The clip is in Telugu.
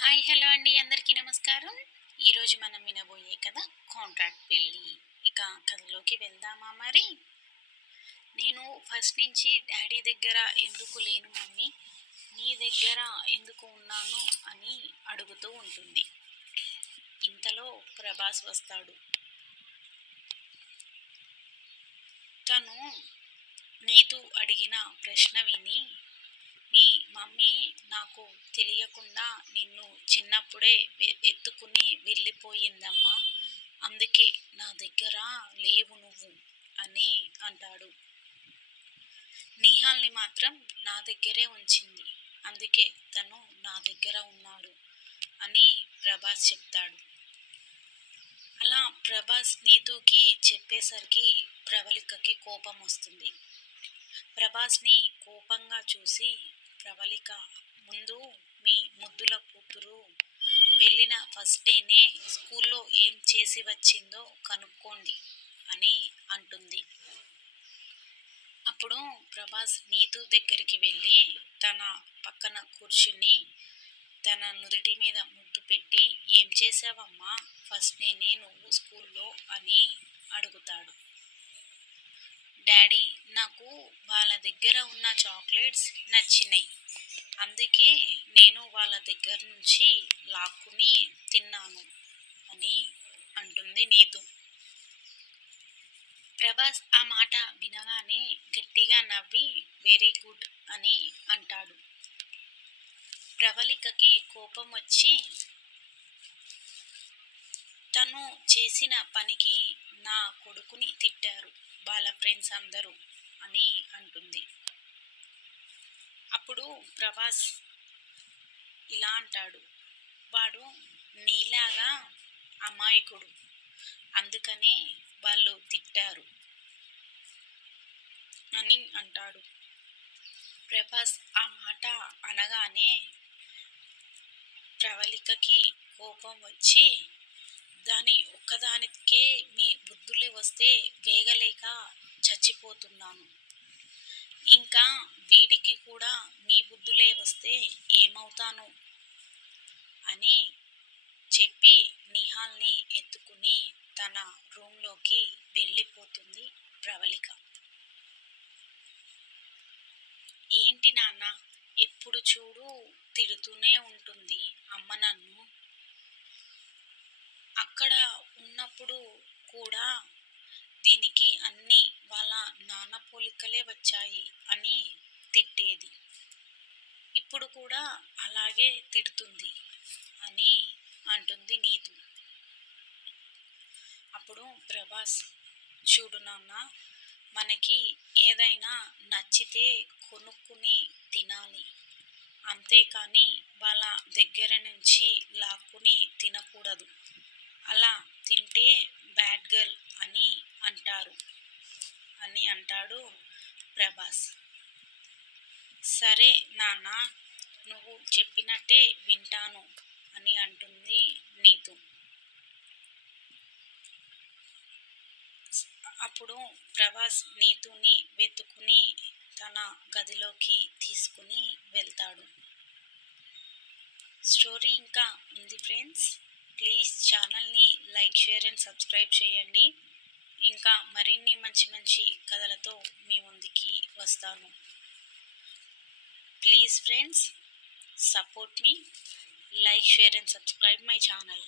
హాయ్ హలో అండి అందరికీ నమస్కారం. ఈరోజు మనం వినబోయే కథ కాంట్రాక్ట్ పెళ్ళి. ఇక కథలోకి వెళ్దామా మరి? నేను ఫస్ట్ నుంచి డాడీ దగ్గర ఎందుకు లేను మమ్మీ, నీ దగ్గర ఎందుకు ఉన్నాను అని అడుగుతూ ఉంటుంది. ఇంతలో ప్రభాస్ వస్తాడు. తను నీతు అడిగిన ప్రశ్న విని, నీ మమ్మీ నాకు తెలియకుండా నిన్ను చిన్నప్పుడే ఎత్తుకుని వెళ్ళిపోయిందమ్మా, అందుకే నా దగ్గర లేవు నువ్వు అని అంటాడు. నిహాల్ని మాత్రం నా దగ్గరే ఉంచింది, అందుకే తను నా దగ్గర ఉన్నాడు అని ప్రభాస్ చెప్తాడు. అలా ప్రభాస్ నీతుకి చెప్పేసరికి ప్రవళికకి కోపం వస్తుంది. ప్రభాస్ని కోపంగా చూసి, ప్రవళిక, ముందు మీ ముద్దుల కూతురు వెళ్ళిన ఫస్ట్ డేనే స్కూల్లో ఏం చేసి వచ్చిందో కనుక్కోండి అని అంటుంది. అప్పుడు ప్రభాస్ నీతు దగ్గరికి వెళ్ళి తన పక్కన కూర్చుని తన నుదుటి మీద ముద్దు పెట్టి, ఏం చేసావమ్మా ఫస్ట్ డేనే నువ్వు స్కూల్లో అని అడుగుతాడు. డాడీ, నాకు వాళ్ళ దగ్గర ఉన్న చాక్లెట్స్ నచ్చినాయి, అందుకే నేను వాళ్ళ దగ్గర నుంచి లాక్కుని తిన్నాను అని అంటుంది నీతు. ప్రభాస్ ఆ మాట వినగానే గట్టిగా నవ్వి వెరీ గుడ్ అని అంటాడు. ప్రవళికకి కోపం వచ్చి, తను చేసిన పనికి నా కొడుకుని తిట్టారు వాళ్ళ ఫ్రెండ్స్ అందరూ అని అంటుంది. అప్పుడు ప్రభాస్ ఇలా అంటాడు, వాడు నీలాగా అమాయకుడు, అందుకనే వాళ్ళు తిట్టారు అని అంటాడు. ప్రభాస్ ఆ మాట అనగానే ప్రవళికకి కోపం వచ్చి, దాని ఒక్కదానికే మీ బుద్ధులు వస్తే వేగలేక చచ్చిపోతున్నాను, ఇంకా వీడికి కూడా మీ బుద్ధులే వస్తే ఏమవుతాను అని చెప్పి నిహాల్ని ఎత్తుకుని తన రూమ్లోకి వెళ్ళిపోతుంది ప్రవళిక. ఏంటి నాన్న, ఎప్పుడు చూడు తిడుతూనే ఉంటుంది అమ్మ నన్ను, అక్కడ ఉన్నప్పుడు కూడా దీనికి అన్నీ వాళ్ళ నాన్న పోలికలే వచ్చాయి అని తిట్టేది, ఇప్పుడు కూడా అలాగే తిడుతుంది అని అంటుంది నీతు. అప్పుడు ప్రభాస్, చూడు నాన్న, మనకి ఏదైనా నచ్చితే కొనుక్కుని తినాలి, అంతేకాని వాళ్ళ దగ్గర నుంచి లాక్కుని తినకూడదు, అలా తింటే బ్యాడ్ గర్ల్ అని అంటారు అని అంటాడు ప్రభాస్. సరే నాన్న, నువ్వు చెప్పినట్టే వింటాను అని అంటుంది నీతు. అప్పుడు ప్రభాస్ నీతుని వెతుకుని తన గదిలోకి తీసుకుని వెళ్తాడు. స్టోరీ ఇంకా ఉంది ఫ్రెండ్స్, ప్లీజ్ ఛానల్ని లైక్, షేర్ అండ్ సబ్స్క్రైబ్ చేయండి. ఇంకా మరిన్ని మంచి మంచి కథలతో మీ ముందుకి వస్తాను. Please friends, support me, like, share and subscribe my channel.